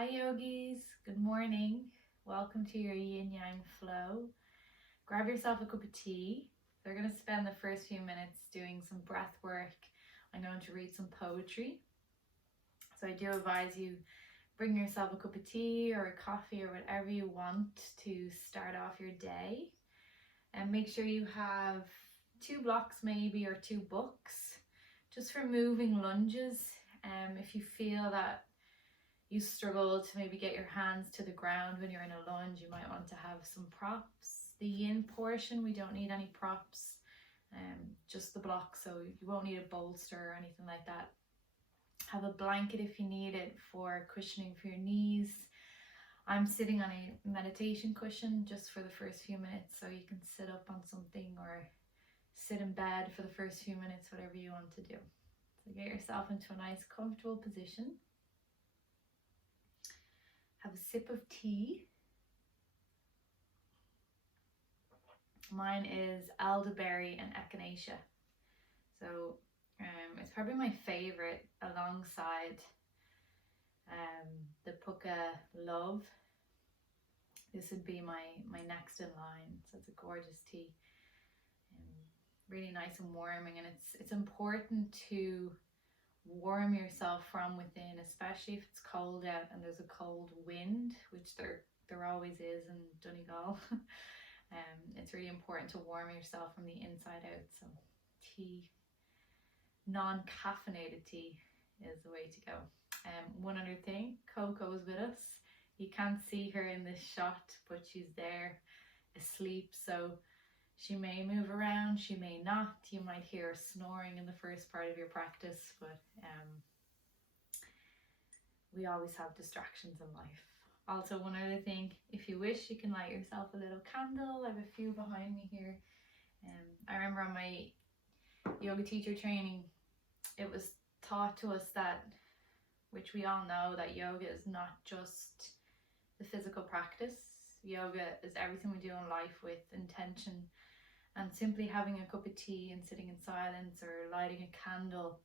Hi yogis, good morning. Welcome to your yin yang flow. Grab yourself a cup of tea. We're going to spend the first few minutes doing some breath work. I'm going to read some poetry. So I do advise you bring yourself a cup of tea or a coffee or whatever you want to start off your day. And make sure you have 2 blocks maybe or 2 books just for moving lunges. If you feel that you struggle to maybe get your hands to the ground when you're in a lunge, you might want to have some props. The yin portion, we don't need any props, just the block, so you won't need a bolster or anything like that. Have a blanket if you need it for cushioning for your knees. I'm sitting on a meditation cushion just for the first few minutes, so you can sit up on something or sit in bed for the first few minutes, whatever you want to do. So get yourself into a nice comfortable position. Have a sip of tea. Mine is elderberry and echinacea. So it's probably my favorite alongside the Puka Love. This would be my next in line. So it's a gorgeous tea. Really nice and warming, and it's important to warm yourself from within, especially if it's cold out and there's a cold wind, which there always is in Donegal. It's really important to warm yourself from the inside out. So tea, non-caffeinated tea is the way to go. One other thing, Coco is with us. You can't see her in this shot, but she's there asleep, so she may move around, she may not. You might hear her snoring in the first part of your practice, but we always have distractions in life. Also, one other thing, if you wish, you can light yourself a little candle. I have a few behind me here. I remember on my yoga teacher training, it was taught to us that, which we all know, that yoga is not just the physical practice. Yoga is everything we do in life with intention. And simply having a cup of tea and sitting in silence or lighting a candle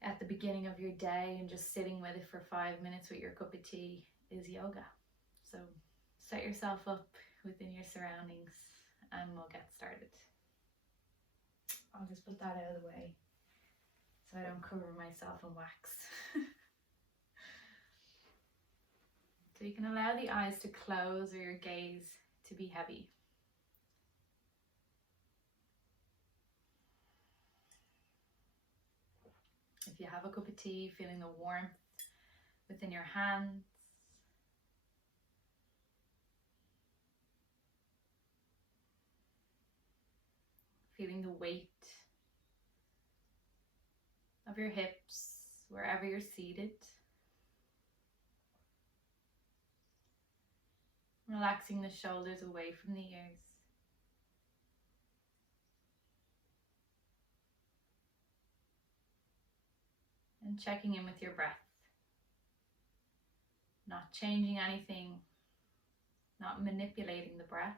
at the beginning of your day and just sitting with it for 5 minutes with your cup of tea is yoga. So set yourself up within your surroundings and we'll get started. I'll just put that out of the way so I don't cover myself in wax. So you can allow the eyes to close or your gaze to be heavy. If you have a cup of tea, feeling the warmth within your hands. Feeling the weight of your hips wherever you're seated. Relaxing the shoulders away from the ears. And checking in with your breath. Not changing anything, not manipulating the breath.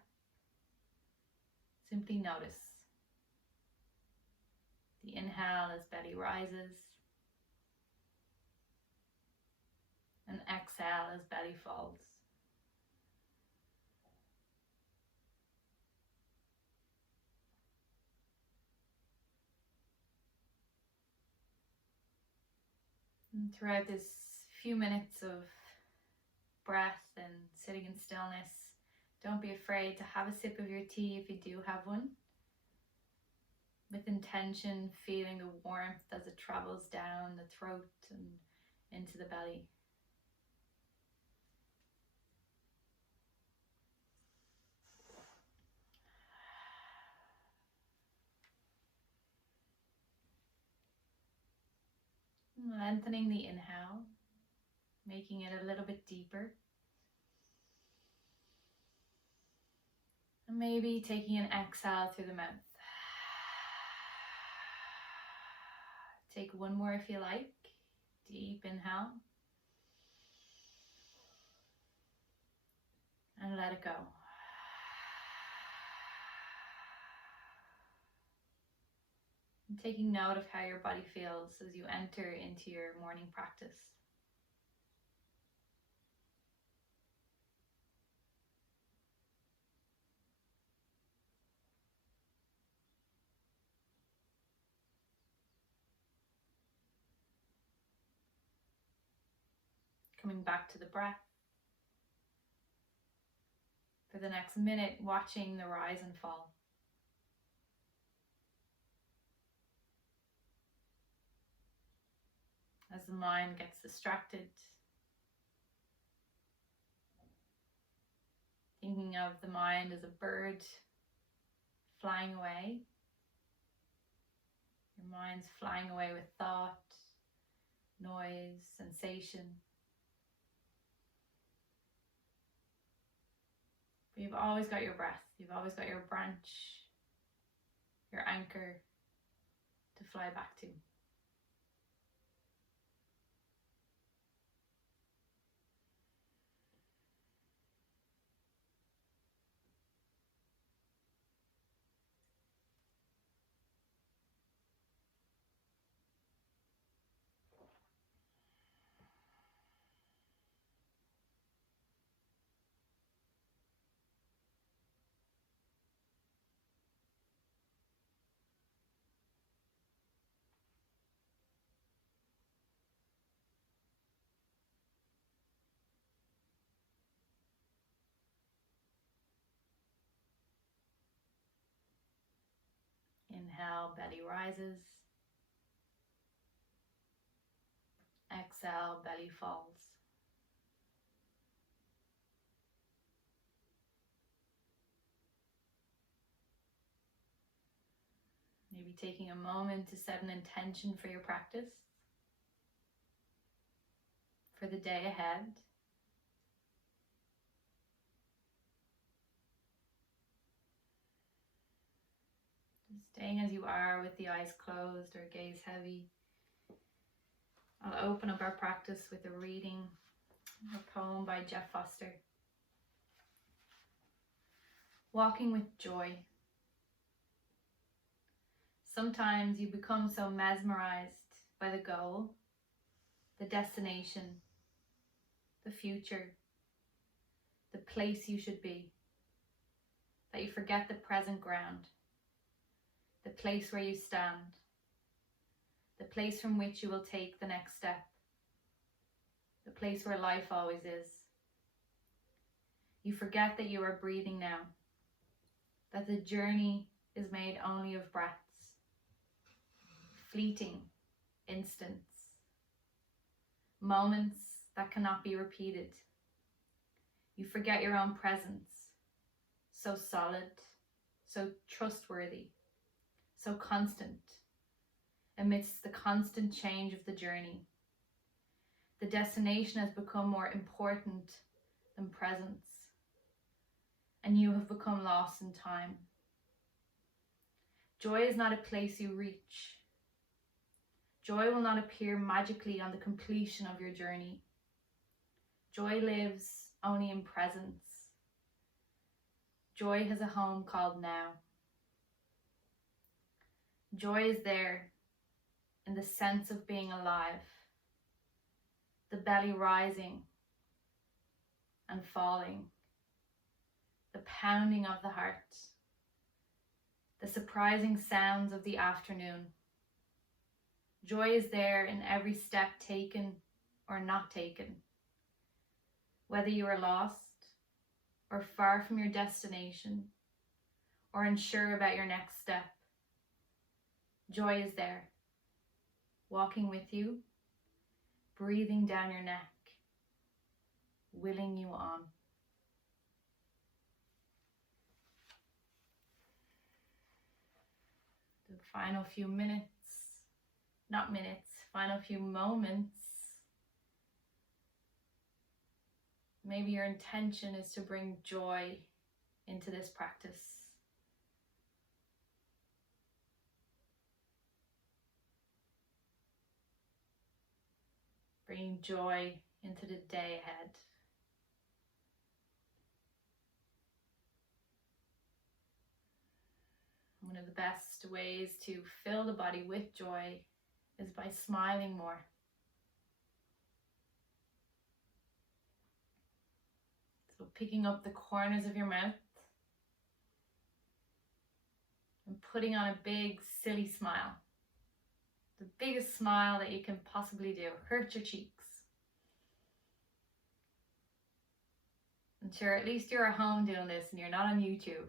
Simply notice. The inhale as belly rises. And exhale as belly falls. And throughout this few minutes of breath and sitting in stillness, don't be afraid to have a sip of your tea if you do have one. With intention, feeling the warmth as it travels down the throat and into the belly. Lengthening the inhale, making it a little bit deeper. And maybe taking an exhale through the mouth. Take one more if you like. Deep inhale. And let it go. And taking note of how your body feels as you enter into your morning practice. Coming back to the breath. For the next minute, watching the rise and fall. As the mind gets distracted, thinking of the mind as a bird flying away. Your mind's flying away with thought, noise, sensation. But you've always got your breath. You've always got your branch, your anchor to fly back to. Inhale, belly rises. Exhale, belly falls. Maybe taking a moment to set an intention for your practice, for the day ahead. Staying as you are with the eyes closed or gaze heavy. I'll open up our practice with a reading, a poem by Jeff Foster. Walking with joy. Sometimes you become so mesmerized by the goal, the destination, the future, the place you should be, that you forget the present ground, the place where you stand, the place from which you will take the next step, the place where life always is. You forget that you are breathing now, that the journey is made only of breaths, fleeting instants, moments that cannot be repeated. You forget your own presence, so solid, so trustworthy, so constant, amidst the constant change of the journey. The destination has become more important than presence, and you have become lost in time. Joy is not a place you reach. Joy will not appear magically on the completion of your journey. Joy lives only in presence. Joy has a home called now. Joy is there in the sense of being alive, the belly rising and falling, the pounding of the heart, the surprising sounds of the afternoon. Joy is there in every step taken or not taken, whether you are lost or far from your destination or unsure about your next step. Joy is there, walking with you, breathing down your neck, willing you on. The final few minutes, not minutes, final few moments. Maybe your intention is to bring joy into this practice. Bringing joy into the day ahead. One of the best ways to fill the body with joy is by smiling more. So picking up the corners of your mouth and putting on a big silly smile. The biggest smile that you can possibly do. Hurt your cheeks. I'm sure at least you're at home doing this and you're not on YouTube.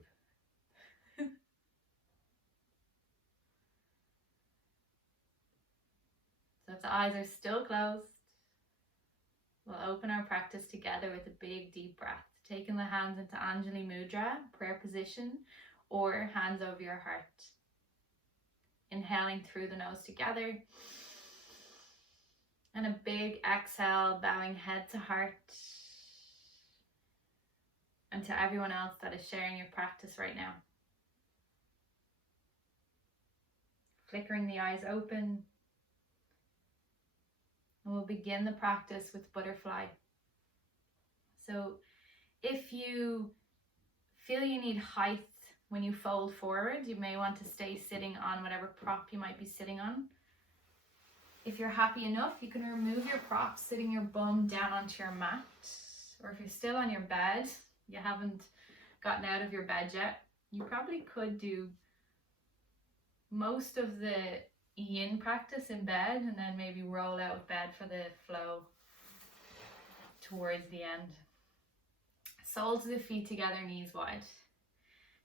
So if the eyes are still closed, we'll open our practice together with a big deep breath, taking the hands into Anjali Mudra, prayer position, or hands over your heart. Inhaling through the nose together. And a big exhale, bowing head to heart. And to everyone else that is sharing your practice right now. Flickering the eyes open. And we'll begin the practice with butterfly. So if you feel you need height when you fold forward, you may want to stay sitting on whatever prop you might be sitting on. If you're happy enough, you can remove your prop, sitting your bum down onto your mat. Or if you're still on your bed, you haven't gotten out of your bed yet, you probably could do most of the yin practice in bed and then maybe roll out of bed for the flow towards the end. Soles of the feet together, knees wide.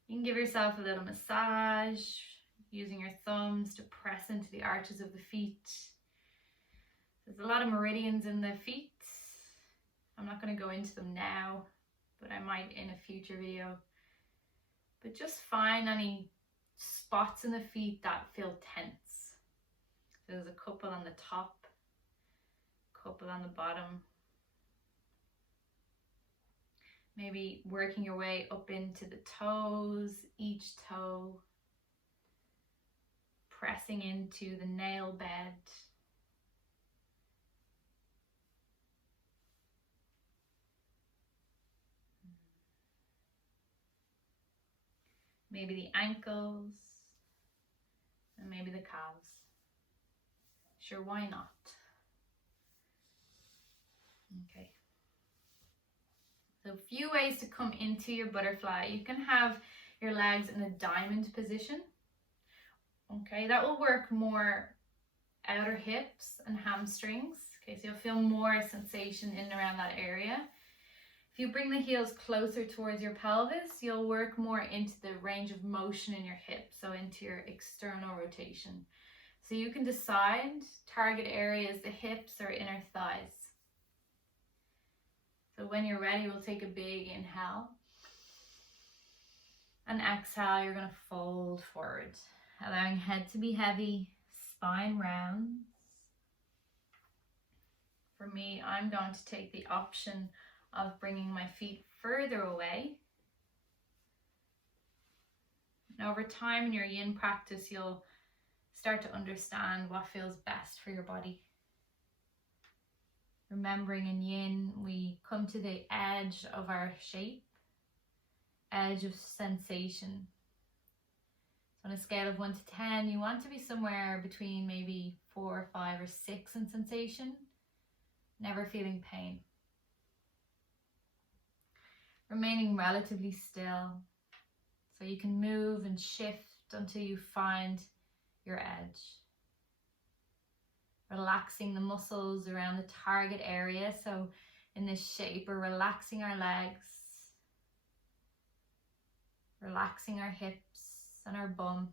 You can give yourself a little massage using your thumbs to press into the arches of the feet. There's a lot of meridians in the feet. I'm not going to go into them now, but I might in a future video. But just find any spots in the feet that feel tense. There's a couple on the top, a couple on the bottom. Maybe working your way up into the toes, each toe, pressing into the nail bed. Maybe the ankles, and maybe the calves. Sure, why not? Okay. So a few ways to come into your butterfly. You can have your legs in a diamond position. Okay, that will work more outer hips and hamstrings. Okay, so you'll feel more sensation in and around that area. If you bring the heels closer towards your pelvis, you'll work more into the range of motion in your hips, so into your external rotation. So you can decide target areas, the hips or inner thighs. So when you're ready, we'll take a big inhale. And exhale, you're going to fold forward, allowing head to be heavy, spine rounds. For me, I'm going to take the option of bringing my feet further away. And over time in your yin practice, you'll start to understand what feels best for your body. Remembering in yin, we come to the edge of our shape, edge of sensation. So on a scale of 1 to 10, you want to be somewhere between maybe 4, 5, or 6 in sensation, never feeling pain. Remaining relatively still, so you can move and shift until you find your edge. Relaxing the muscles around the target area. So in this shape, we're relaxing our legs, relaxing our hips and our bum.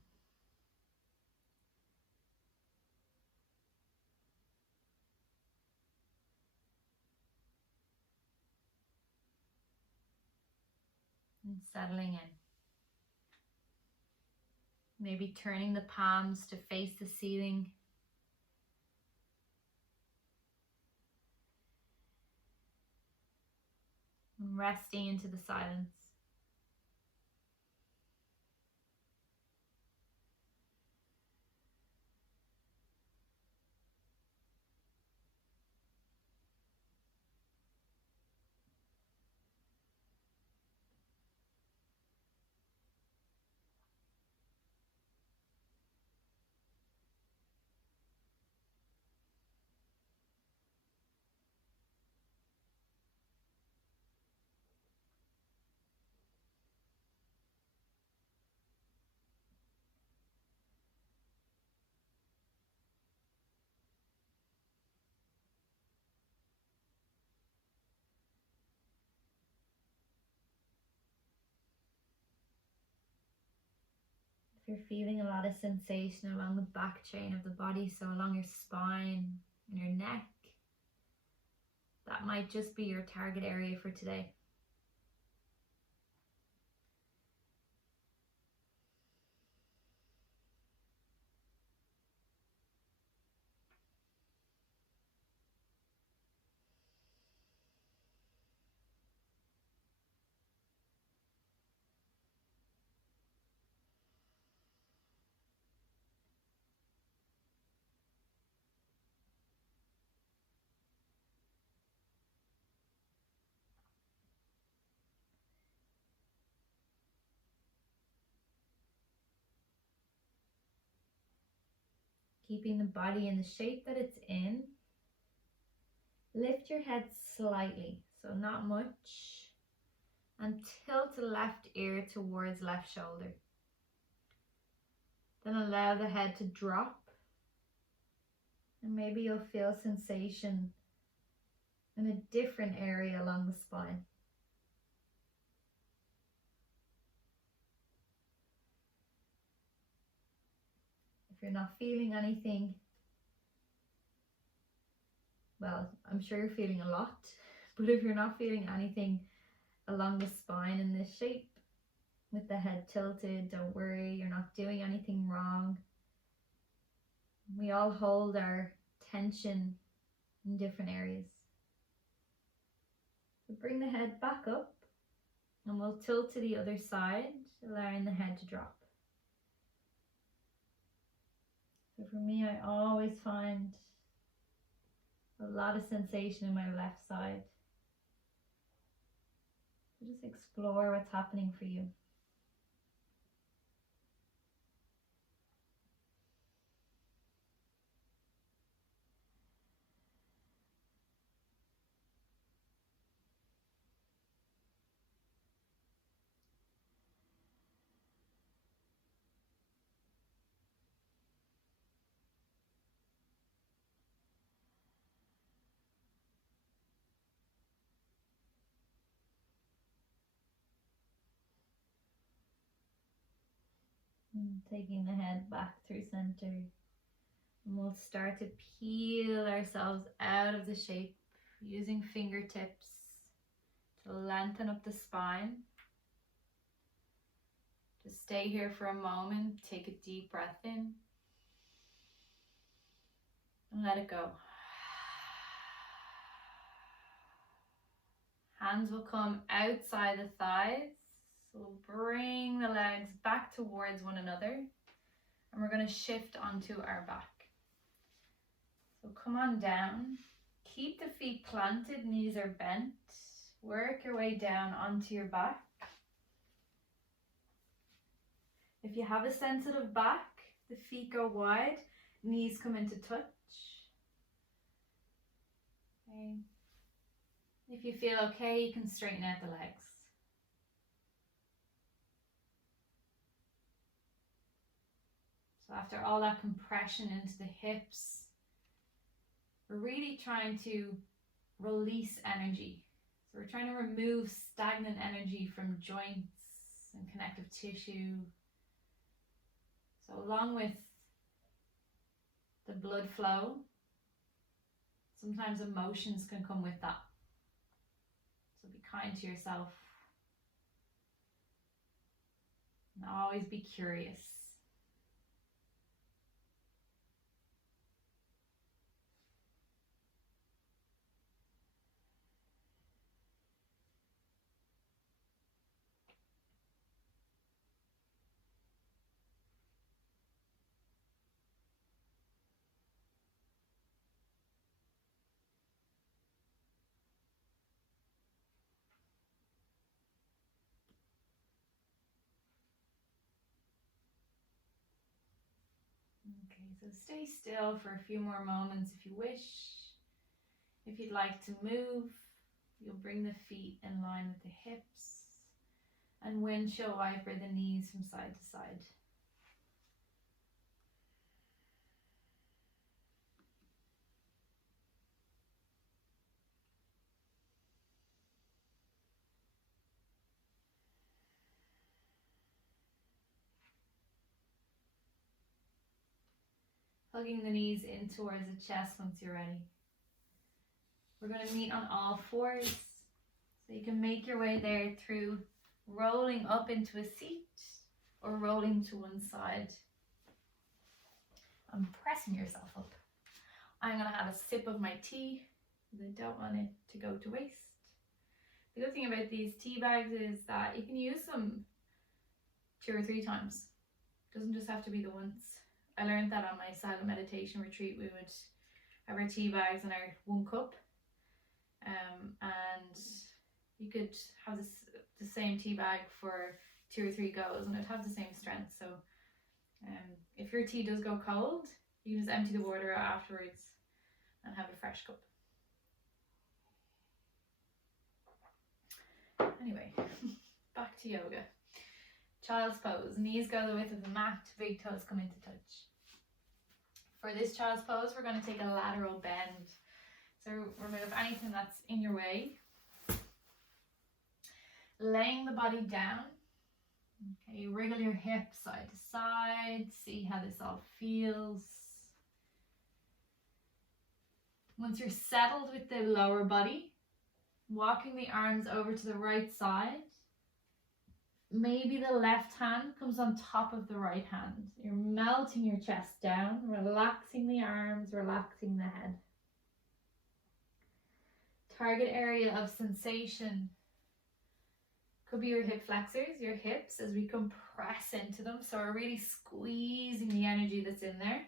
And settling in. Maybe turning the palms to face the ceiling. And resting into the silence. If you're feeling a lot of sensation along the back chain of the body, so along your spine and your neck, that might just be your target area for today. Keeping the body in the shape that it's in. Lift your head slightly, so not much, and tilt the left ear towards left shoulder. Then allow the head to drop, and maybe you'll feel sensation in a different area along the spine. If you're not feeling anything, well, I'm sure you're feeling a lot, but if you're not feeling anything along the spine in this shape, with the head tilted, don't worry, you're not doing anything wrong. We all hold our tension in different areas. So bring the head back up and we'll tilt to the other side, allowing the head to drop. So for me, I always find a lot of sensation in my left side. So just explore what's happening for you. And taking the head back through center. And we'll start to peel ourselves out of the shape using fingertips to lengthen up the spine. Just stay here for a moment, take a deep breath in, and let it go. Hands will come outside the thighs, so we'll bring the legs back towards one another, and we're going to shift onto our back. So come on down, keep the feet planted, knees are bent, work your way down onto your back. If you have a sensitive back, the feet go wide, knees come into touch. Okay. If you feel okay, you can straighten out the legs. So after all that compression into the hips, we're really trying to release energy. So we're trying to remove stagnant energy from joints and connective tissue. So along with the blood flow, sometimes emotions can come with that. So be kind to yourself and always be curious. Okay, so stay still for a few more moments if you wish. If you'd like to move, you'll bring the feet in line with the hips and windshield wiper the knees from side to side. Hugging the knees in towards the chest once you're ready. We're going to meet on all fours. So you can make your way there through rolling up into a seat or rolling to one side and pressing yourself up. I'm going to have a sip of my tea because I don't want it to go to waste. The good thing about these tea bags is that you can use them 2 or 3 times. It doesn't just have to be the once. I learned that on my silent meditation retreat. We would have our tea bags and our 1 cup. And you could have the same tea bag for 2 or 3 goes and it'd have the same strength. So if your tea does go cold, you can just empty the water out afterwards and have a fresh cup. Anyway, back to yoga. Child's pose. Knees go the width of the mat, big toes come into touch. For this child's pose, we're going to take a lateral bend. So remove anything that's in your way. Laying the body down. Okay, you wriggle your hips side to side. See how this all feels. Once you're settled with the lower body, walking the arms over to the right side. Maybe the left hand comes on top of the right hand. You're melting your chest down, relaxing the arms, relaxing the head. Target area of sensation could be your hip flexors, your hips, as we compress into them. So we're really squeezing the energy that's in there.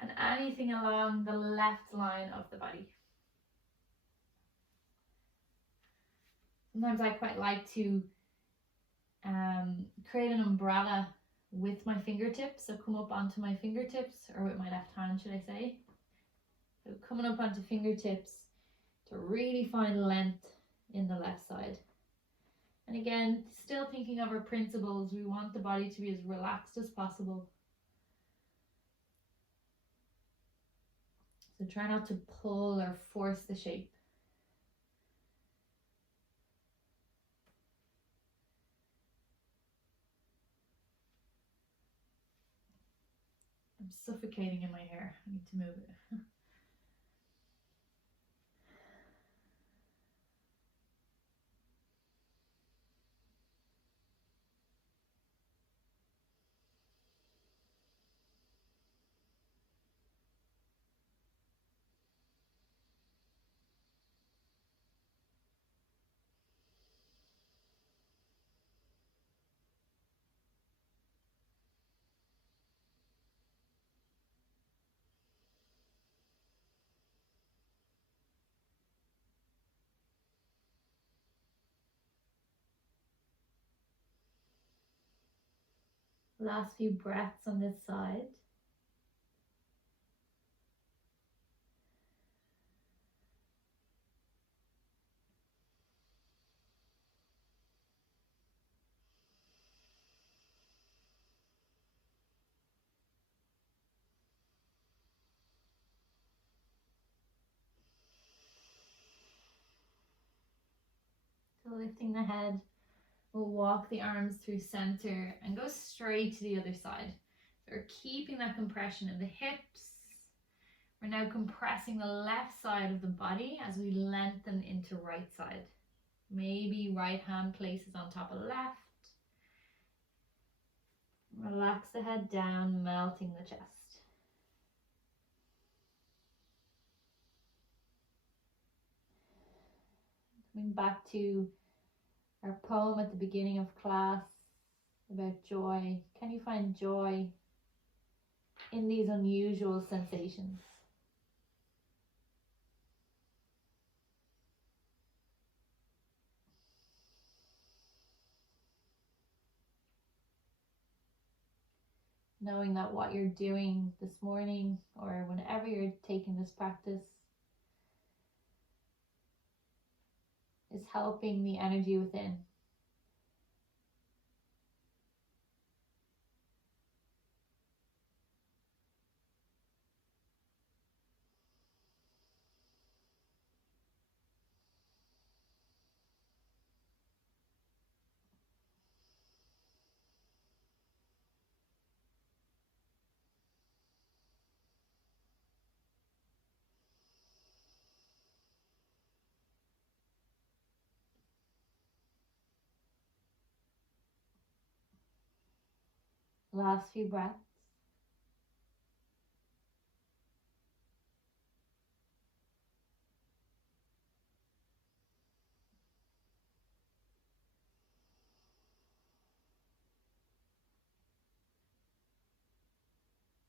And anything along the left line of the body. Sometimes I quite like to create an umbrella with my fingertips. So come up onto my fingertips, or with my left hand, should I say. So coming up onto fingertips to really find length in the left side. And again, still thinking of our principles, we want the body to be as relaxed as possible. So try not to pull or force the shape. I'm suffocating in my hair. I need to move it. Last few breaths on this side. So lifting the head, we'll walk the arms through center and go straight to the other side. So we're keeping that compression in the hips. We're now compressing the left side of the body as we lengthen into right side. Maybe right hand places on top of left. Relax the head down, melting the chest. Coming back to our poem at the beginning of class about joy. Can you find joy in these unusual sensations? Knowing that what you're doing this morning or whenever you're taking this practice is helping the energy within. Last few breaths.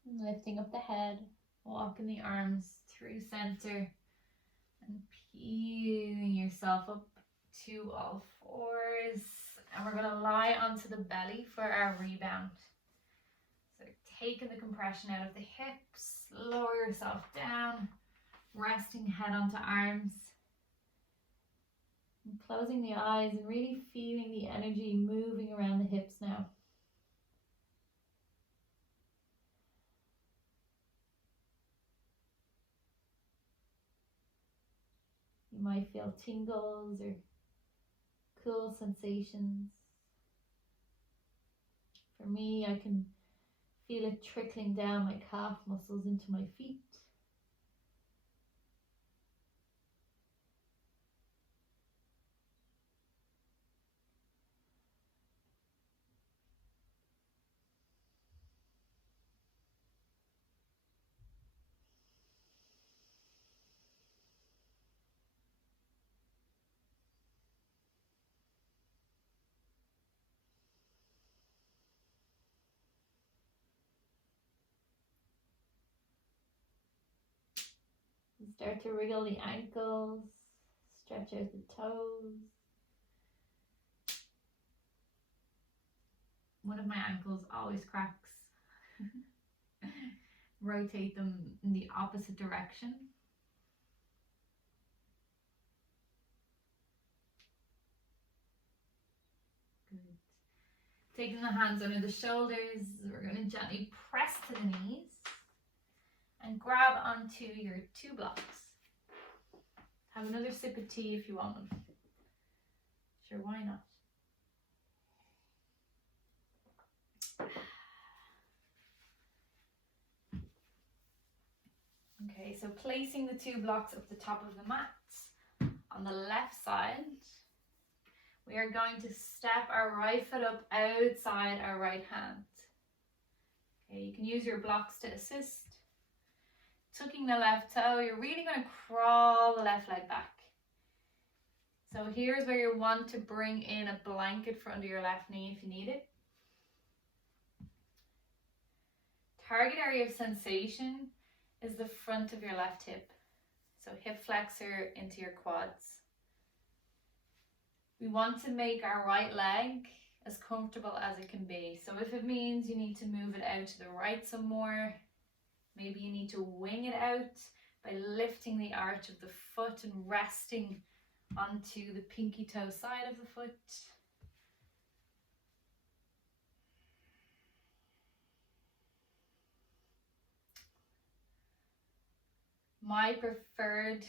And lifting up the head, walking the arms through center and peeling yourself up to all fours. And we're going to lie onto the belly for our rebound. So taking the compression out of the hips, lower yourself down, resting head onto arms. And closing the eyes and really feeling the energy moving around the hips now. You might feel tingles or cool sensations. For me, I can feel it trickling down my calf muscles into my feet. And start to wriggle the ankles, stretch out the toes. One of my ankles always cracks. Rotate them in the opposite direction. Good. Taking the hands under the shoulders, we're going to gently press to the knees and grab onto your 2 blocks. Have another sip of tea if you want one. Sure, why not? Okay, so placing the 2 blocks at the top of the mat on the left side, we are going to step our right foot up outside our right hand. Okay, you can use your blocks to assist. Tucking the left toe, you're really going to crawl the left leg back. So here's where you want to bring in a blanket for under your left knee if you need it. Target area of sensation is the front of your left hip. So hip flexor into your quads. We want to make our right leg as comfortable as it can be. So if it means you need to move it out to the right some more, maybe you need to wing it out by lifting the arch of the foot and resting onto the pinky toe side of the foot. My preferred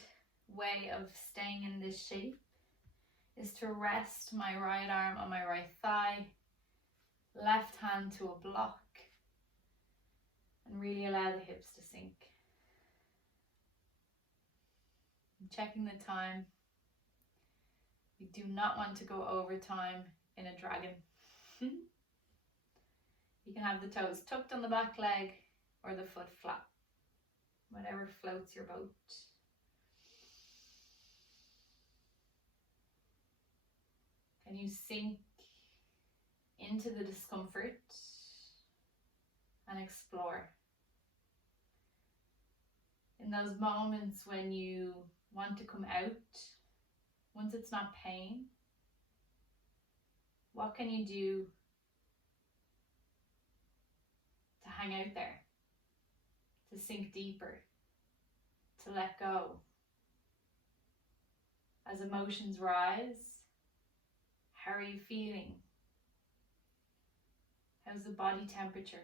way of staying in this shape is to rest my right arm on my right thigh, left hand to a block, and really allow the hips to sink. I'm checking the time. We do not want to go over time in a dragon. You can have the toes tucked on the back leg or the foot flat, whatever floats your boat. Can you sink into the discomfort and explore? In those moments when you want to come out, once it's not pain, what can you do to hang out there, to sink deeper, to let go? As emotions rise, how are you feeling? How's the body temperature?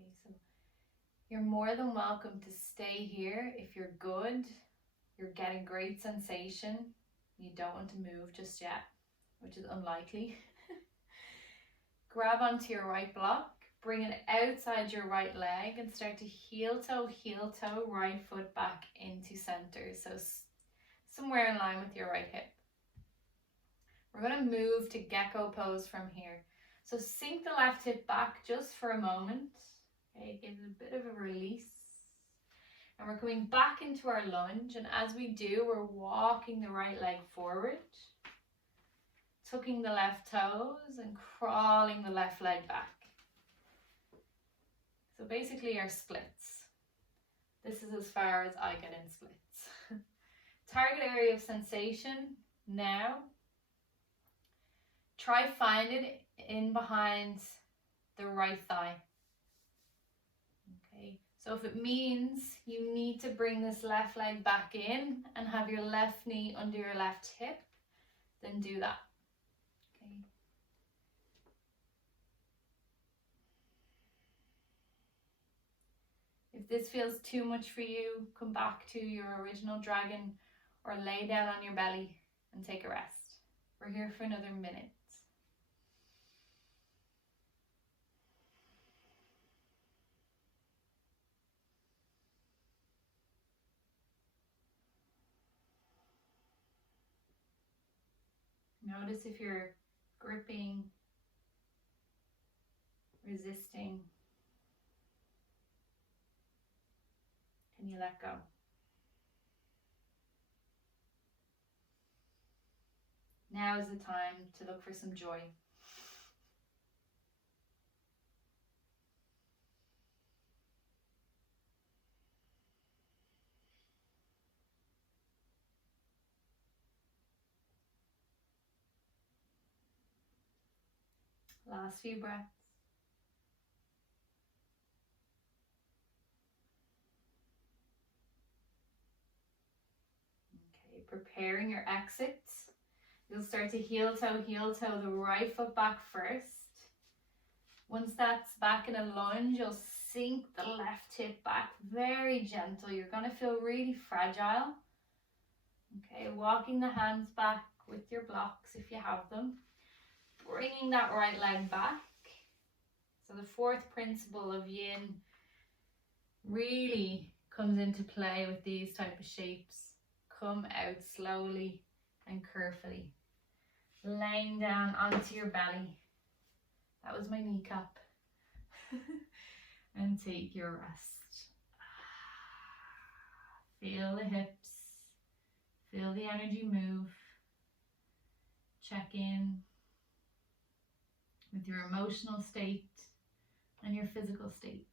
Okay, so you're more than welcome to stay here if you're good, you're getting great sensation, you don't want to move just yet, which is unlikely. Grab onto your right block, bring it outside your right leg and start to heel toe, right foot back into center. So somewhere in line with your right hip. We're going to move to gecko pose from here. So sink the left hip back just for a moment. Okay, give it a bit of a release. And we're coming back into our lunge. And as we do, we're walking the right leg forward, tucking the left toes and crawling the left leg back. So basically our splits. This is as far as I get in splits. Target area of sensation now. Try find it in behind the right thigh. Okay, so if it means you need to bring this left leg back in and have your left knee under your left hip, then do that. Okay. If this feels too much for you, come back to your original dragon or lay down on your belly and take a rest. We're here for another minute. Notice if you're gripping, resisting. Can you let go? Now is the time to look for some joy. Last few breaths. Okay, preparing your exits. You'll start to heel toe the right foot back first. Once that's back in a lunge, you'll sink the left hip back, very gentle. You're going to feel really fragile. Okay, walking the hands back with your blocks if you have them. Bringing that right leg back. So the fourth principle of yin really comes into play with these type of shapes. Come out slowly and carefully. Laying down onto your belly. That was my kneecap. And take your rest. Feel the hips. Feel the energy move. Check in with your emotional state and your physical state.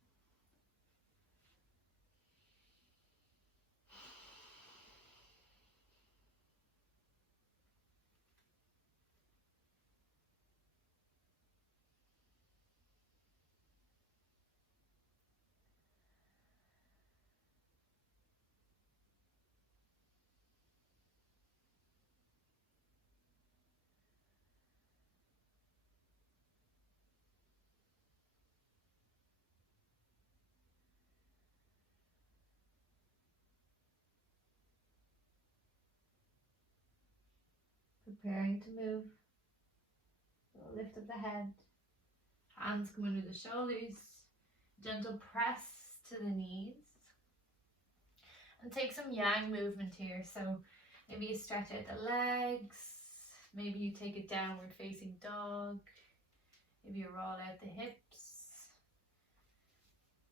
Preparing to move. So lift up the head. Hands come under the shoulders. Gentle press to the knees. And take some yang movement here. So maybe you stretch out the legs. Maybe you take a downward facing dog. Maybe you roll out the hips.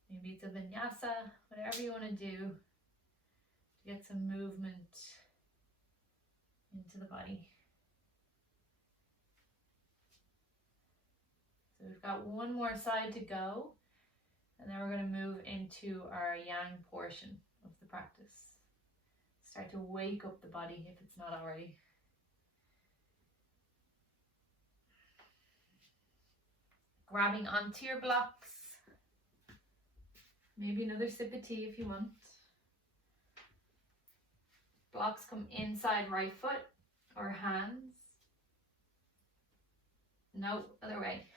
Maybe it's a vinyasa. Whatever you want to do to get some movement into the body. So we've got one more side to go, and then we're going to move into our yang portion of the practice. Start to wake up the body if it's not already. Grabbing onto your blocks. Maybe another sip of tea if you want. Blocks come inside right foot or hands. No, other way.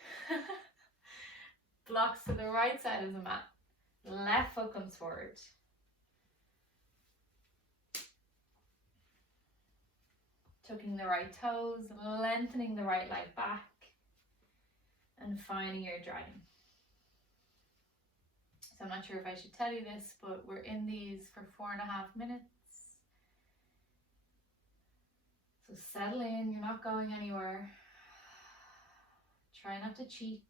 Blocks to the right side of the mat. Left foot comes forward. Tucking the right toes, lengthening the right leg back, and finding your dragon. So I'm not sure if I should tell you this, but we're in these for 4.5 minutes. So settle in, you're not going anywhere. Try not to cheat,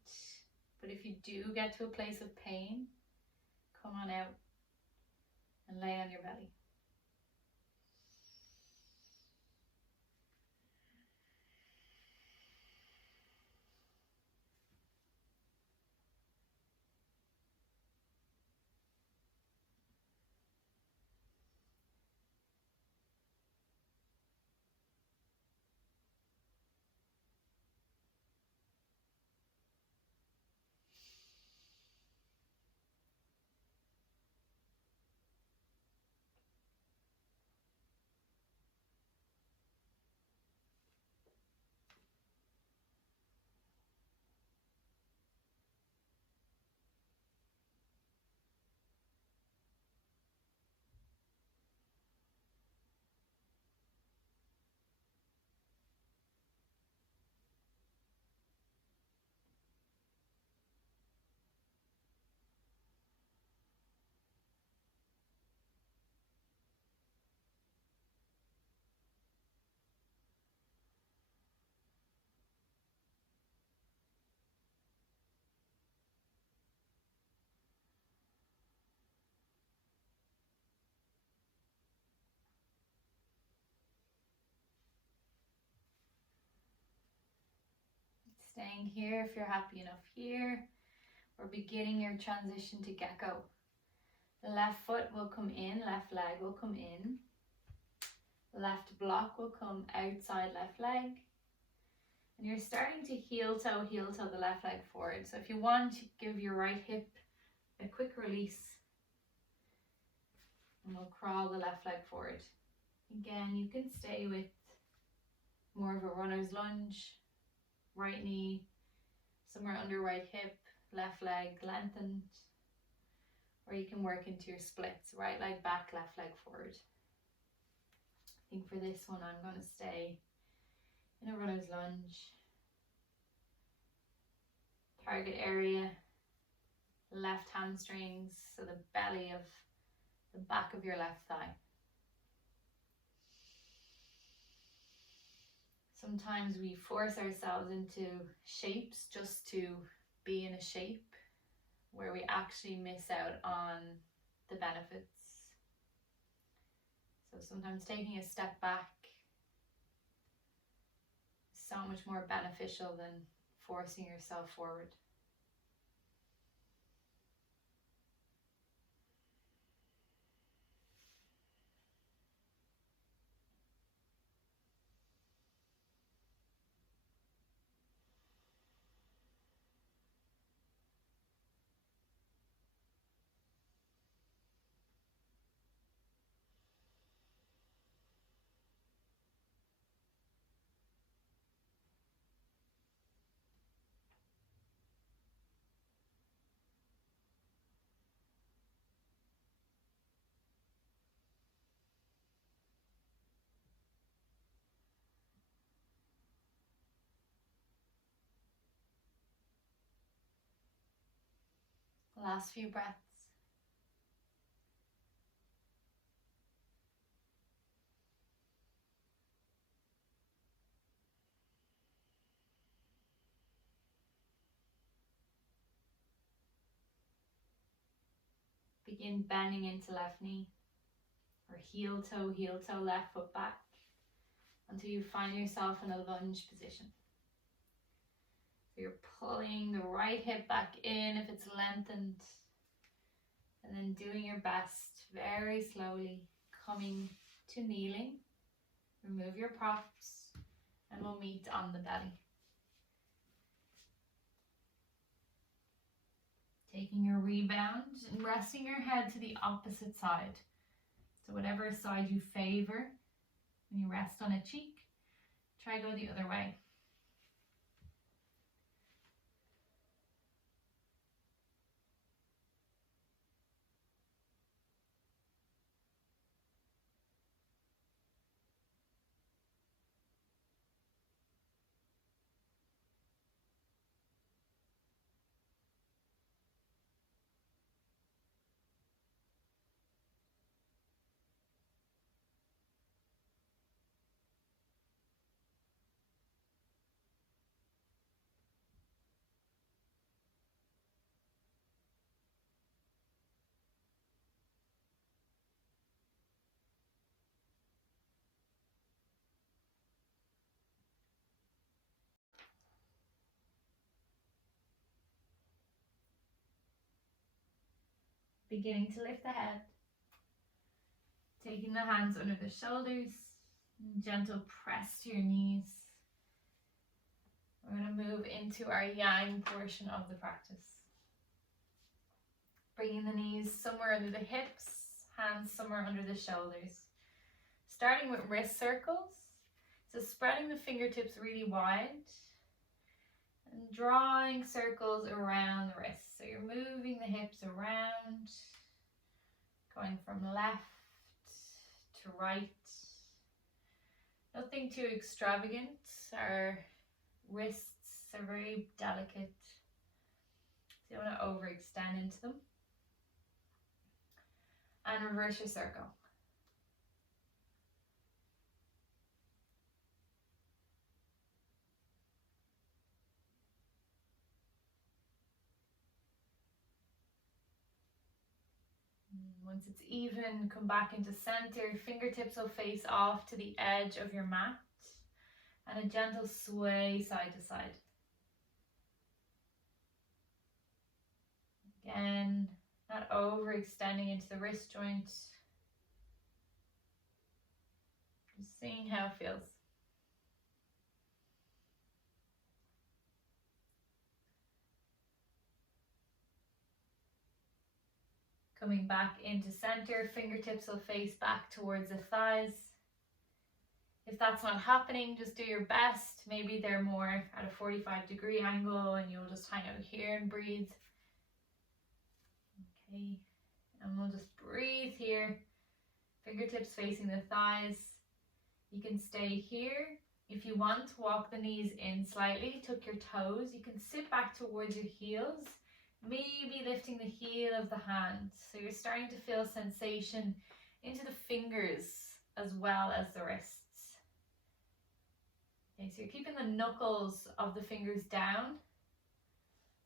but if you do get to a place of pain, come on out and lay on your belly. Staying here if you're happy enough here. We're beginning your transition to gecko. The left foot will come in, left leg will come in. Left block will come outside left leg. And you're starting to heel toe the left leg forward. So if you want, give your right hip a quick release. And we'll crawl the left leg forward. Again, you can stay with more of a runner's lunge. Right knee somewhere under right hip, left leg lengthened, or you can work into your splits, right leg back, left leg forward. I think for this one I'm going to stay in a runner's lunge. Target area, left hamstrings, so the belly of the back of your left thigh. Sometimes we force ourselves into shapes just to be in a shape where we actually miss out on the benefits. So sometimes taking a step back is so much more beneficial than forcing yourself forward. Last few breaths. Begin bending into left knee or heel toe, left foot back until you find yourself in a lunge position. So you're pulling the right hip back in if it's lengthened, and then doing your best, very slowly coming to kneeling. Remove your props and we'll meet on the belly. Taking your rebound and resting your head to the opposite side. So whatever side you favor, when you rest on a cheek, try go the other way. Beginning to lift the head. Taking the hands under the shoulders. Gentle press to your knees. We're going to move into our yang portion of the practice. Bringing the knees somewhere under the hips, hands somewhere under the shoulders. Starting with wrist circles. So spreading the fingertips really wide and drawing circles around the wrists. So you're moving the hips around, going from left to right. Nothing too extravagant. Our wrists are very delicate. So you don't want to overextend into them. And reverse your circle. Once it's even, come back into center. Fingertips will face off to the edge of your mat. And a gentle sway side to side. Again, not overextending into the wrist joint. Just seeing how it feels. Coming back into center, fingertips will face back towards the thighs. If that's not happening, just do your best. Maybe they're more at a 45-degree angle and you'll just hang out here and breathe. Okay, and we'll just breathe here. Fingertips facing the thighs. You can stay here. If you want, walk the knees in slightly, tuck your toes. You can sit back towards your heels. Maybe lifting the heel of the hand. So you're starting to feel sensation into the fingers as well as the wrists. Okay, so you're keeping the knuckles of the fingers down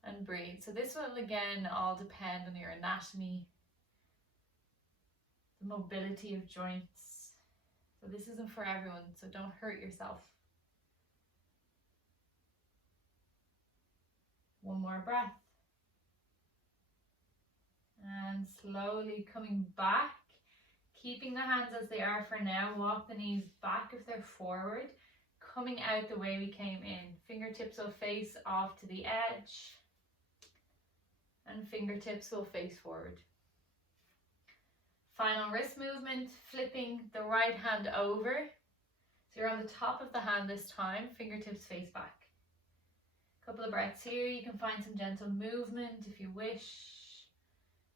and breathe. So this will again all depend on your anatomy, the mobility of joints. So this isn't for everyone, so don't hurt yourself. One more breath. And slowly coming back, keeping the hands as they are for now. Walk the knees back if they're forward, coming out the way we came in. Fingertips will face off to the edge and fingertips will face forward. Final wrist movement, flipping the right hand over. So you're on the top of the hand this time, fingertips face back. Couple of breaths here. You can find some gentle movement if you wish.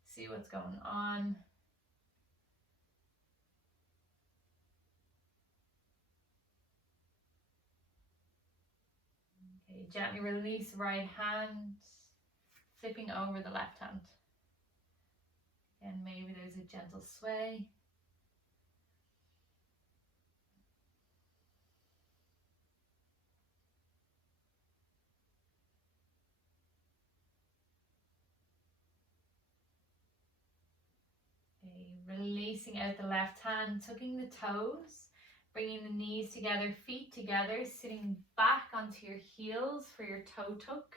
See what's going on. Okay, gently release right hand, flipping over the left hand. And maybe there's a gentle sway. Releasing out the left hand, tucking the toes, bringing the knees together, feet together, sitting back onto your heels for your toe tuck.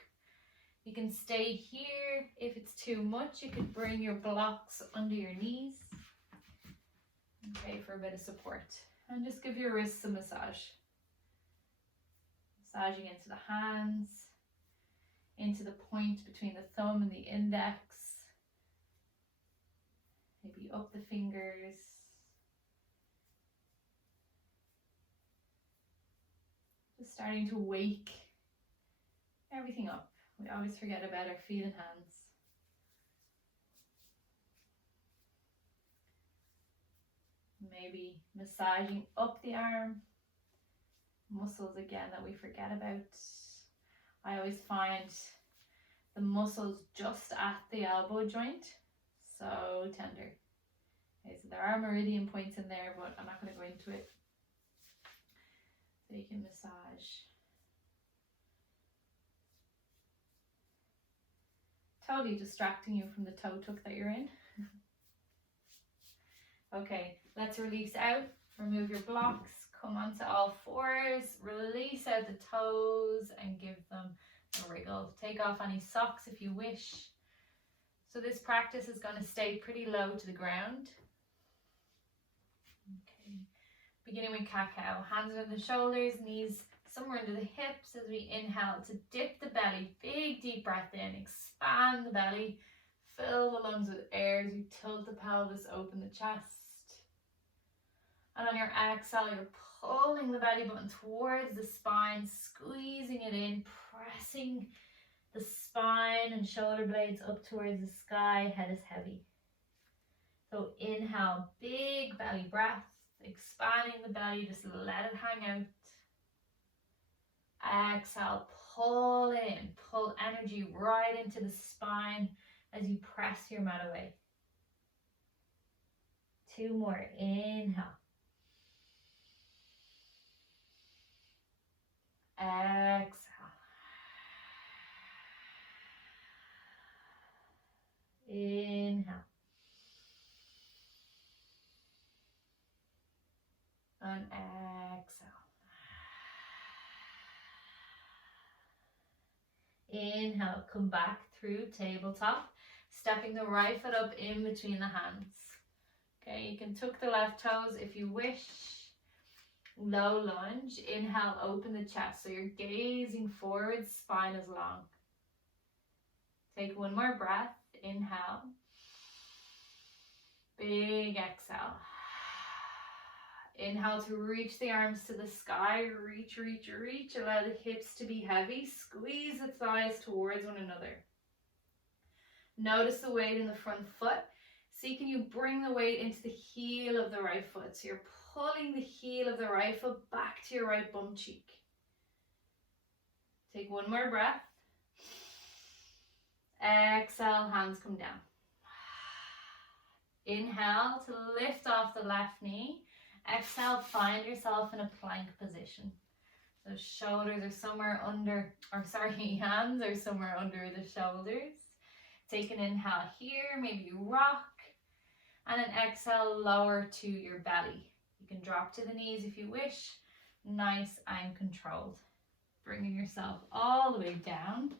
You can stay here. If it's too much, you could bring your blocks under your knees. Okay, for a bit of support. And just give your wrists a massage. Massaging into the hands, into the point between the thumb and the index. Maybe up the fingers. Just starting to wake everything up. We always forget about our feet and hands. Maybe massaging up the arm. Muscles again that we forget about. I always find the muscles just at the elbow joint so tender. Okay, so there are meridian points in there, but I'm not going to go into it. So you can massage. Totally distracting you from the toe tuck that you're in. Okay, let's release out. Remove your blocks. Come onto all fours. Release out the toes and give them a wriggle. Take off any socks if you wish. So this practice is going to stay pretty low to the ground. Okay. Beginning with cat-cow. Hands under the shoulders, knees somewhere under the hips as we inhale to dip the belly. Big deep breath in. Expand the belly. Fill the lungs with air as you tilt the pelvis, open the chest. And on your exhale, you're pulling the belly button towards the spine, squeezing it in, pressing the spine and shoulder blades up towards the sky. Head is heavy. So inhale, big belly breath, expanding the belly, just let it hang out. Exhale, pull in, pull energy right into the spine as you press your mat away. 2 more, inhale. Exhale. Inhale. And exhale. Inhale, come back through tabletop, stepping the right foot up in between the hands. Okay, you can tuck the left toes if you wish. Low lunge. Inhale, open the chest. So you're gazing forward, spine is long. Take 1 more breath. Inhale. Big exhale. Inhale to reach the arms to the sky. Reach, reach, reach. Allow the hips to be heavy. Squeeze the thighs towards one another. Notice the weight in the front foot. See, can you bring the weight into the heel of the right foot? So you're pulling the heel of the right foot back to your right bum cheek. Take 1 more breath. Exhale, hands come down. Inhale to lift off the left knee. Exhale, find yourself in a plank position. So shoulders are somewhere under, hands are somewhere under the shoulders. Take an inhale here, maybe you rock. And an exhale, lower to your belly. You can drop to the knees if you wish. Nice and controlled. Bringing yourself all the way down.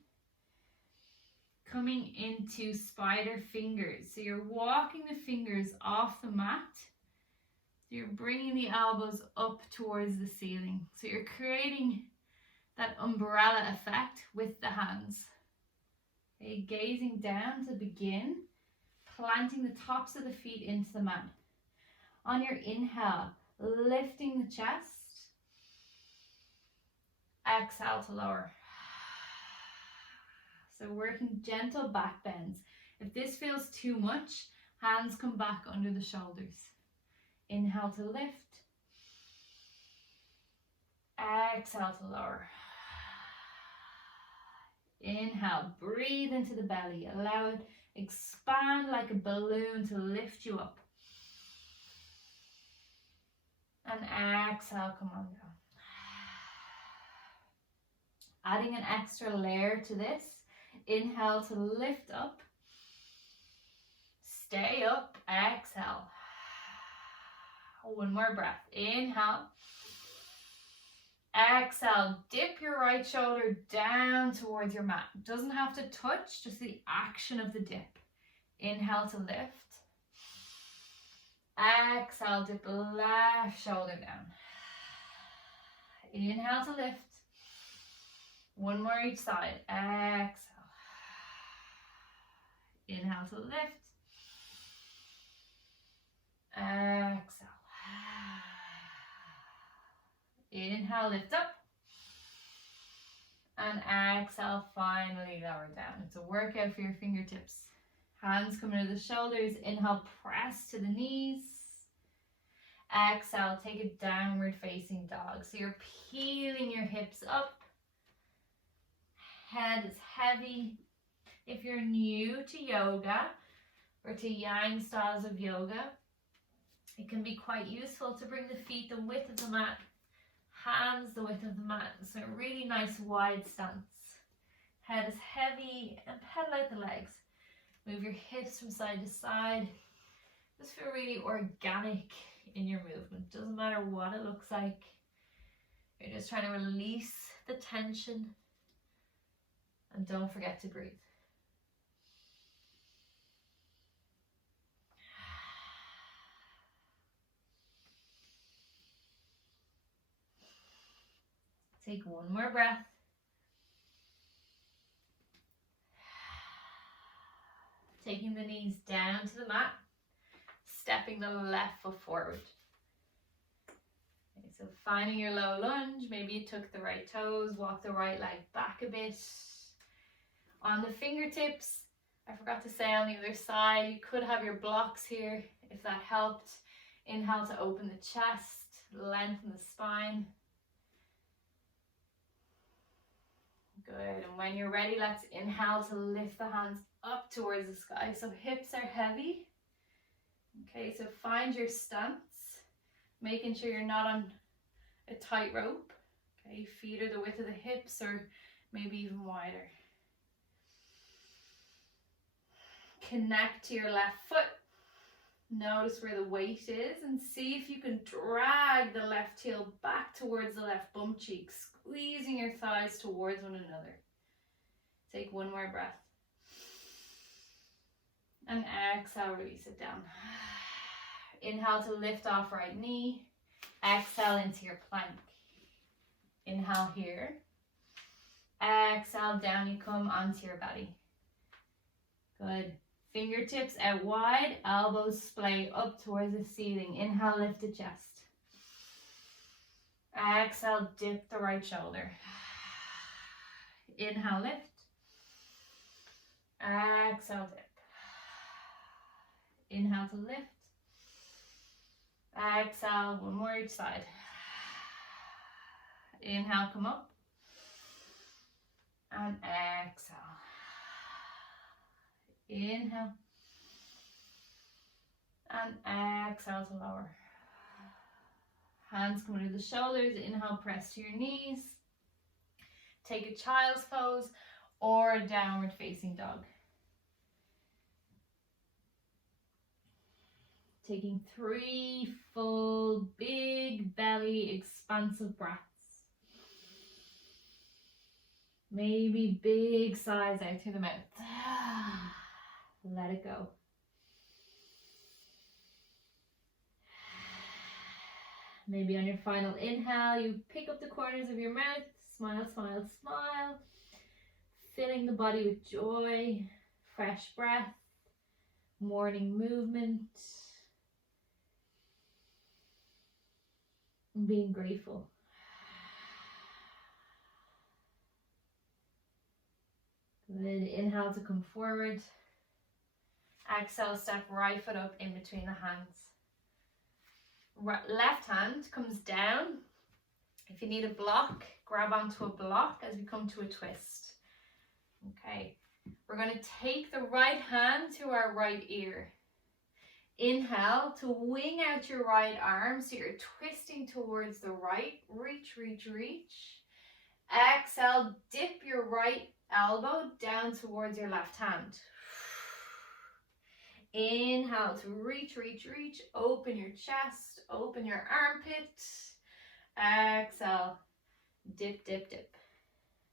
Coming into spider fingers. So you're walking the fingers off the mat. So you're bringing the elbows up towards the ceiling. So you're creating that umbrella effect with the hands. Okay, gazing down to begin. Planting the tops of the feet into the mat. On your inhale, lifting the chest. Exhale to lower. So working gentle back bends. If this feels too much, hands come back under the shoulders. Inhale to lift. Exhale to lower. Inhale, breathe into the belly. Allow it expand like a balloon to lift you up. And exhale, come on down. Adding an extra layer to this. Inhale to lift up. Stay up. Exhale. 1 more breath. Inhale. Exhale. Dip your right shoulder down towards your mat. Doesn't have to touch, just the action of the dip. Inhale to lift. Exhale. Dip the left shoulder down. Inhale to lift. 1 more each side. Exhale. Inhale to lift. Exhale. Inhale, lift up. And exhale, finally lower down. It's a workout for your fingertips. Hands come under the shoulders. Inhale, press to the knees. Exhale, take a downward facing dog. So you're peeling your hips up. Head is heavy. If you're new to yoga or to yang styles of yoga, it can be quite useful to bring the feet the width of the mat, hands the width of the mat. So a really nice wide stance. Head is heavy and pedal out the legs. Move your hips from side to side. Just feel really organic in your movement. Doesn't matter what it looks like. You're just trying to release the tension. And don't forget to breathe. Take one more breath. Taking the knees down to the mat, stepping the left foot forward. Okay, so finding your low lunge, maybe you took the right toes, walk the right leg back a bit. On the fingertips, I forgot to say on the other side, you could have your blocks here if that helped. Inhale to open the chest, lengthen the spine. Good, and when you're ready, let's inhale to lift the hands up towards the sky. So hips are heavy. Okay, so find your stance, making sure you're not on a tight rope. Okay, feet are the width of the hips or maybe even wider. Connect to your left foot. Notice where the weight is and see if you can drag the left heel back towards the left bum cheek, squeezing your thighs towards one another. Take one more breath. And exhale, release it down. Inhale to lift off right knee. Exhale into your plank. Inhale here. Exhale, down you come onto your belly. Good. Fingertips out wide, elbows splay up towards the ceiling. Inhale, lift the chest. Exhale, dip the right shoulder. Inhale, lift. Exhale, dip. Inhale to lift. Exhale, one more each side. Inhale, come up. And exhale. Inhale. And exhale to lower. Hands come under the shoulders. Inhale, press to your knees. Take a child's pose or a downward facing dog. Taking 3 full, big belly, expansive breaths. Maybe big sighs out through the mouth. Let it go. Maybe on your final inhale, you pick up the corners of your mouth. Smile, smile, smile. Filling the body with joy, fresh breath, morning movement. And being grateful. Good. Inhale to come forward. Exhale, step right foot up in between the hands. Left hand comes down. If you need a block, grab onto a block as we come to a twist. Okay, we're going to take the right hand to our right ear. Inhale to wing out your right arm so you're twisting towards the right. Reach, reach, reach. Exhale, dip your right elbow down towards your left hand. Inhale to reach, reach, reach. Open your chest, open your armpit. Exhale, dip, dip, dip.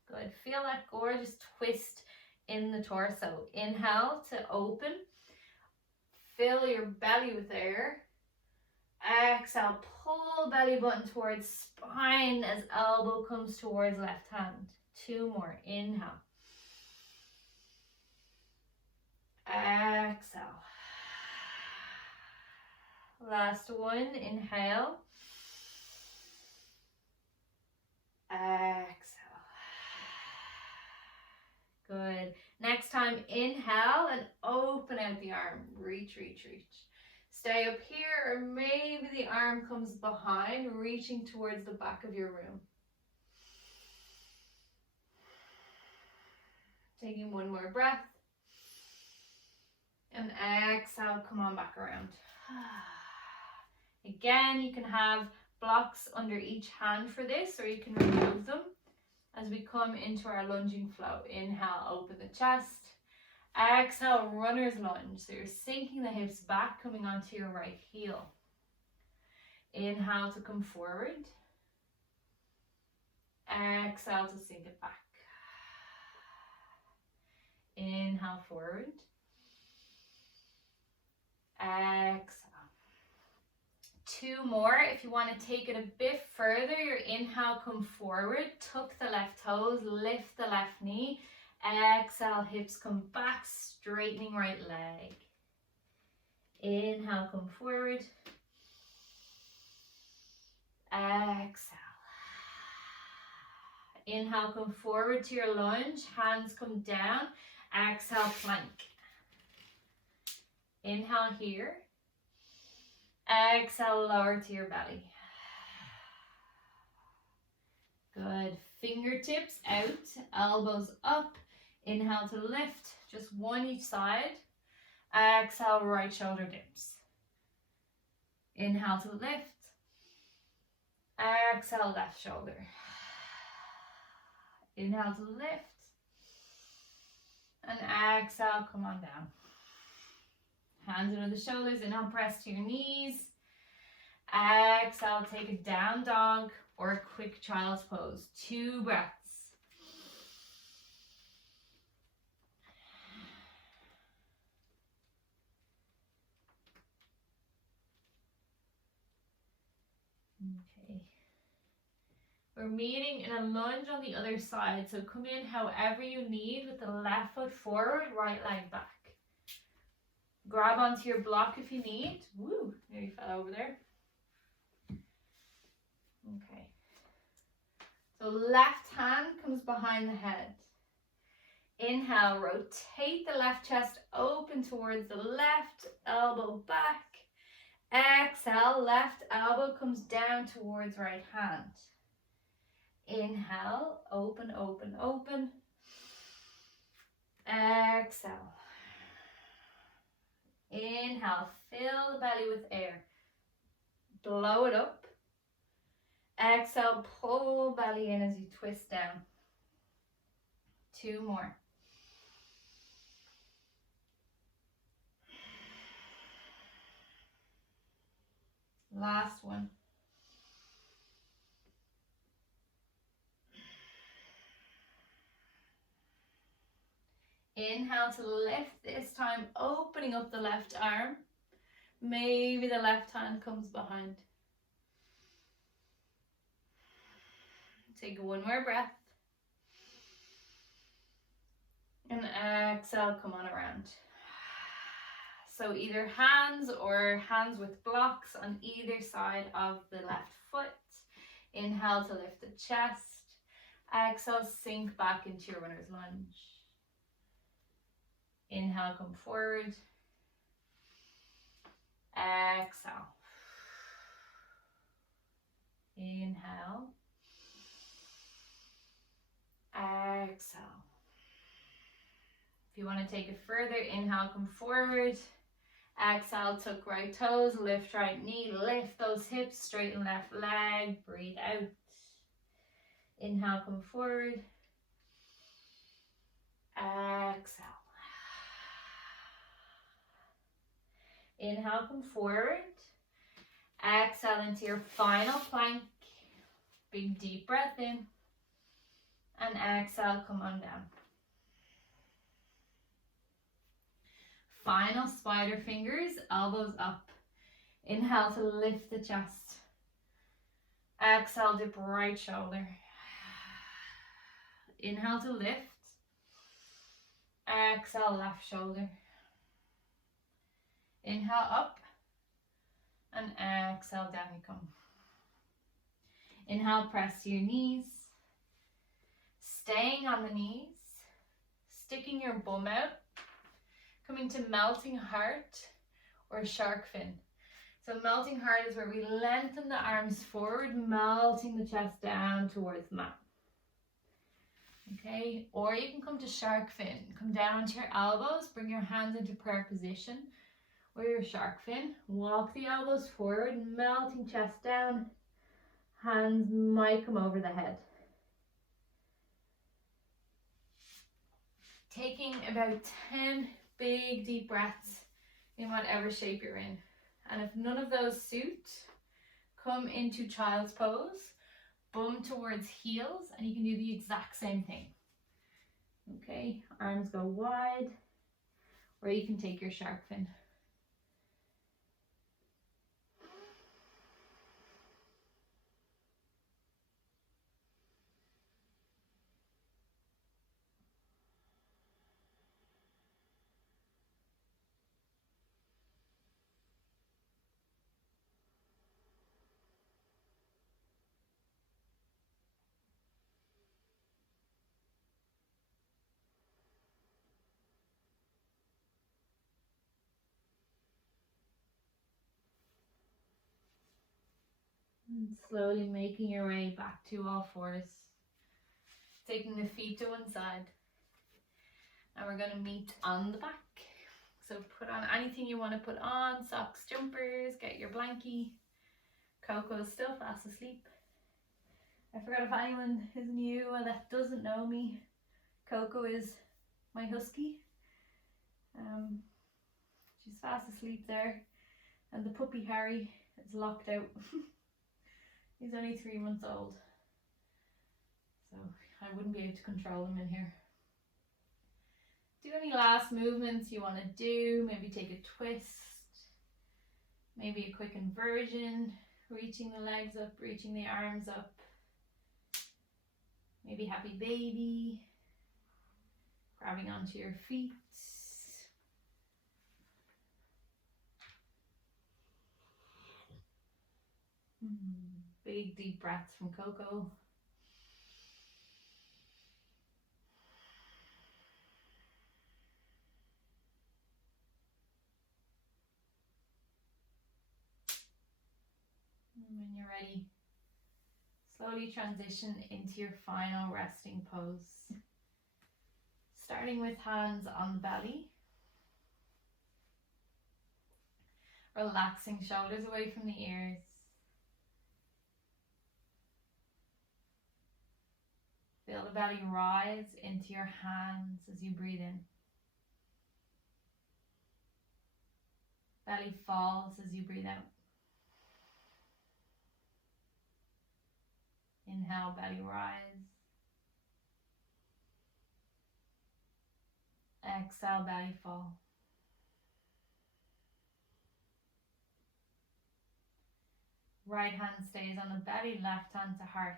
Good. Feel that gorgeous twist in the torso. Inhale to open. Fill your belly with air. Exhale, pull belly button towards spine as elbow comes towards left hand. 2 more. Inhale. Exhale. Last one. Inhale. Exhale. Good. Next time, inhale and open out the arm. Reach, reach, reach. Stay up here, or maybe the arm comes behind, reaching towards the back of your room. Taking one more breath. And exhale, come on back around. Again, you can have blocks under each hand for this, or you can remove them as we come into our lunging flow. Inhale, open the chest. Exhale, runner's lunge. So you're sinking the hips back, coming onto your right heel. Inhale to come forward. Exhale to sink it back. Inhale forward. Exhale. 2 more. If you want to take it a bit further, your inhale, come forward, tuck the left toes, lift the left knee. Exhale, hips come back, straightening right leg. Inhale, come forward. Exhale. Inhale, come forward to your lunge, hands come down. Exhale, plank. Inhale here. Exhale, lower to your belly. Good. Fingertips out, elbows up. Inhale to lift, just one each side. Exhale, right shoulder dips. Inhale to lift. Exhale, left shoulder. Inhale to lift. And exhale, come on down. Hands under the shoulders, inhale, press to your knees. Exhale, take a down dog or a quick child's pose. 2 breaths. Okay. We're meeting in a lunge on the other side, so come in however you need with the left foot forward, right leg back. Grab onto your block if you need. Woo, nearly fell over there. Okay. So left hand comes behind the head. Inhale, rotate the left chest open towards the left, elbow back. Exhale, left elbow comes down towards right hand. Inhale, open, open, open. Exhale. Inhale, fill the belly with air. Blow it up. Exhale, pull belly in as you twist down. 2 more. Last one. Inhale to lift, this time opening up the left arm. Maybe the left hand comes behind. Take 1 more breath. And exhale, come on around. So either hands or hands with blocks on either side of the left foot. Inhale to lift the chest. Exhale, sink back into your runner's lunge. Inhale, come forward. Exhale. Inhale. Exhale. If you want to take it further, inhale, come forward. Exhale, tuck right toes, lift right knee, lift those hips, straighten left leg, breathe out. Inhale, come forward. Exhale. Inhale, come forward. Exhale into your final plank. Big deep breath in. And exhale, come on down. Final spider fingers, elbows up. Inhale to lift the chest. Exhale, dip right shoulder. Inhale to lift. Exhale, left shoulder. Inhale up. And exhale, down you come. Inhale, press to your knees. Staying on the knees. Sticking your bum out. Coming to melting heart or shark fin. So melting heart is where we lengthen the arms forward, melting the chest down towards the mat. Okay, or you can come to shark fin. Come down onto your elbows, bring your hands into prayer position or your shark fin. Walk the elbows forward, melting chest down. Hands might come over the head. Taking about 10 big deep breaths in whatever shape you're in. And if none of those suit, come into child's pose, bum towards heels, and you can do the exact same thing. Okay, arms go wide, or you can take your shark fin. And slowly making your way back to all fours. Taking the feet to one side. And we're going to meet on the back. So put on anything you want to put on. Socks, jumpers, get your blankie. Coco is still fast asleep. I forgot if anyone is new or that doesn't know me. Coco is my husky. She's fast asleep there. And the puppy Harry is locked out. He's only 3 months old. So I wouldn't be able to control him in here. Do any last movements you want to do. Maybe take a twist. Maybe a quick inversion. Reaching the legs up, reaching the arms up. Maybe happy baby. Grabbing onto your feet. Big deep breaths from Coco. And when you're ready, slowly transition into your final resting pose. Starting with hands on the belly. Relaxing shoulders away from the ears. Feel the belly rise into your hands as you breathe in. Belly falls as you breathe out. Inhale, belly rise. Exhale, belly fall. Right hand stays on the belly, left hand to heart.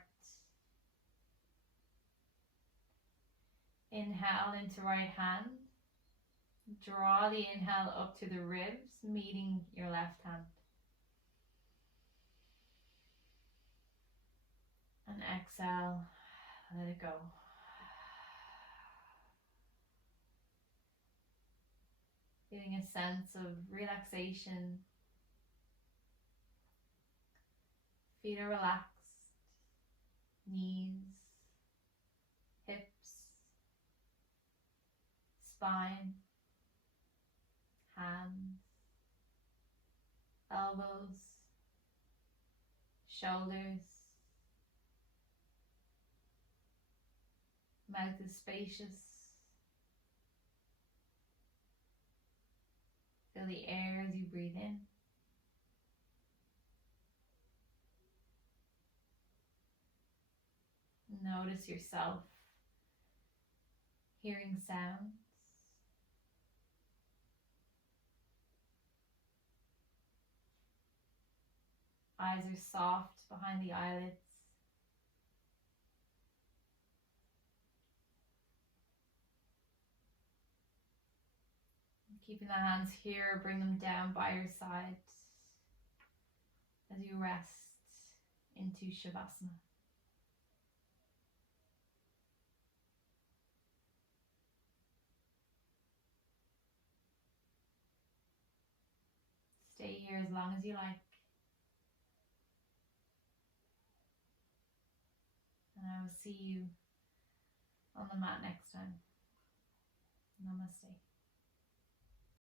Inhale into right hand. Draw the inhale up to the ribs, meeting your left hand. And exhale, let it go. Feeling a sense of relaxation. Feet are relaxed. Knees, hips, spine, hands, elbows, shoulders. Mouth is spacious. Feel the air as you breathe in. Notice yourself hearing sounds. Eyes are soft behind the eyelids. Keeping the hands here, bring them down by your sides as you rest into Shavasana. Stay here as long as you like. And I will see you on the mat next time. Namaste.